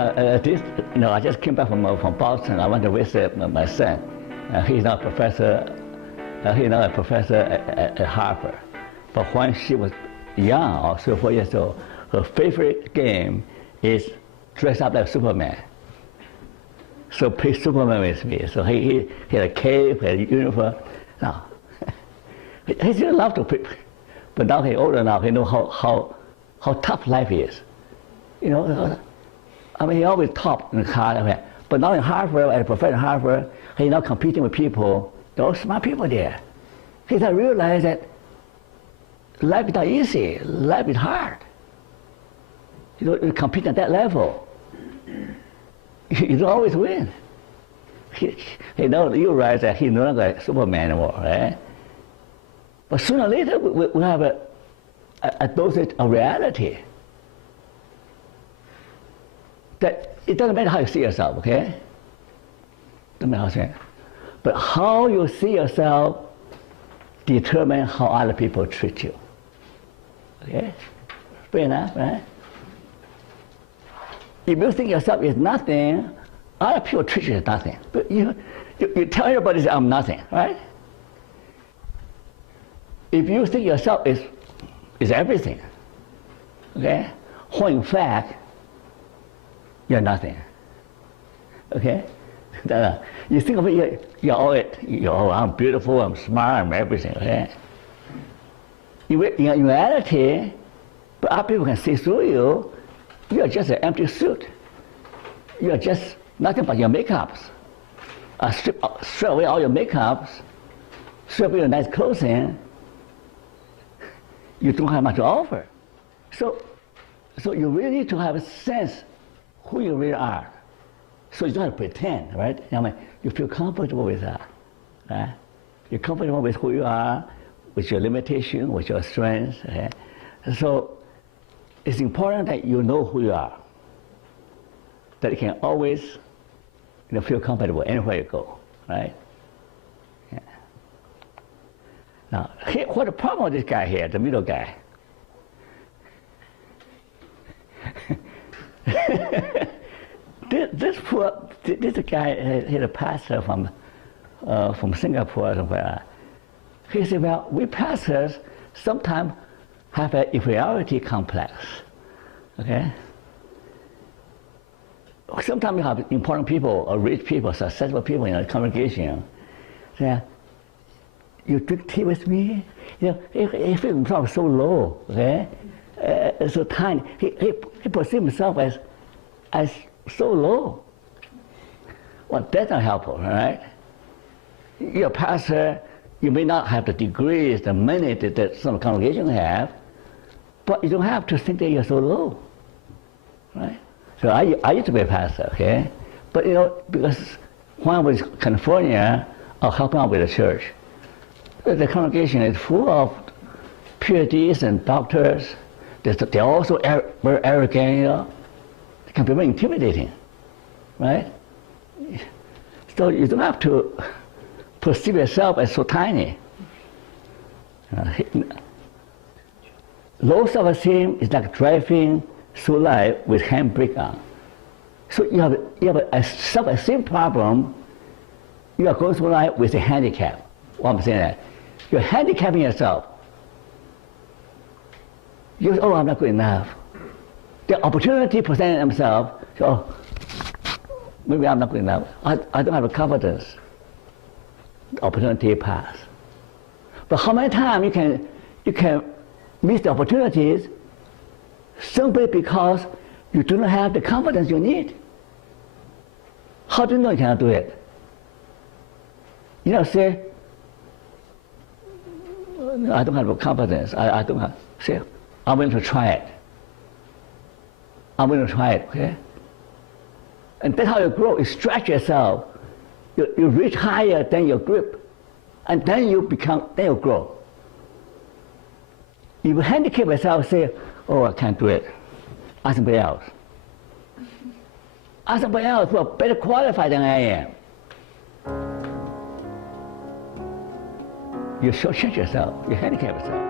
I just came back from Boston. I went to visit my son. He's now a professor. He's now a professor at Harvard. But when she was young, or 3 or 4 years old, her favorite game is dress up like Superman. So play Superman with me. So he had a cape, had a uniform. Now, he still loved to play. But now he's older now, he knows how tough life is. You know, I mean, he always top in the class. But now in Harvard, as a professor in Harvard, he's now competing with people, those smart people there. He doesn't realize that life is not easy, life is hard. You compete at that level. You don't always win. You realize that he's no longer a Superman anymore, right? But sooner or later, we have a dosage of reality. That it doesn't matter how you see yourself, okay? Doesn't matter how you see it. But how you see yourself determines how other people treat you. Okay? Fair enough, right? If you think yourself is nothing, other people treat you as nothing. But you tell everybody that I'm nothing, right? If you think yourself is everything, okay? When in fact, you're nothing, okay? You think of it, you're all it. I'm beautiful, I'm smart, I'm everything, okay? In reality, but other people can see through you, you are just an empty suit. You are just nothing but your makeups. Strip away all your makeups, strip away your nice clothing, you don't have much to offer. So you really need to have a sense who you really are. So you don't have to pretend, right? I mean, you feel comfortable with that, right? You're comfortable with who you are, with your limitation, with your strengths. Right? So it's important that you know who you are, that you can always feel comfortable anywhere you go, right? Yeah. Now, what's the problem with this guy here, the middle guy? this guy, he's a pastor from Singapore somewhere. He said, well, we pastors sometimes have an inferiority complex, okay? Sometimes you have important people, or rich people, successful people in a congregation. Say, you drink tea with me? He feels himself so low, okay? So tiny. He perceives himself as so low. Well, that's not helpful, right? You're a pastor, you may not have the degrees, the money that some congregations have, but you don't have to think that you're so low, right? So I used to be a pastor, okay? But because when I was in California, I was helping out with the church. The congregation is full of Ph.D.s and doctors. They're also very arrogant, It can be very intimidating, right? So you don't have to perceive yourself as so tiny. Low self-esteem is like driving through life with handbrake on. So you have a self-esteem problem, you are going through life with a handicap. Why I'm saying that? You're handicapping yourself. You say, oh, I'm not good enough. The opportunity presented themselves, so, oh, maybe I'm not good enough. I don't have the confidence. The opportunity pass. But how many times you can miss the opportunities simply because you do not have the confidence you need? How do you know you cannot do it? Say, I don't have the confidence. I don't have. Say, I'm going to try it. I'm going to try it, okay? And that's how you grow. You stretch yourself. You reach higher than your grip. And then you grow. If you handicap yourself, say, oh, I can't do it. Ask somebody else. Ask somebody else who are better qualified than I am. You shortchange yourself. You handicap yourself.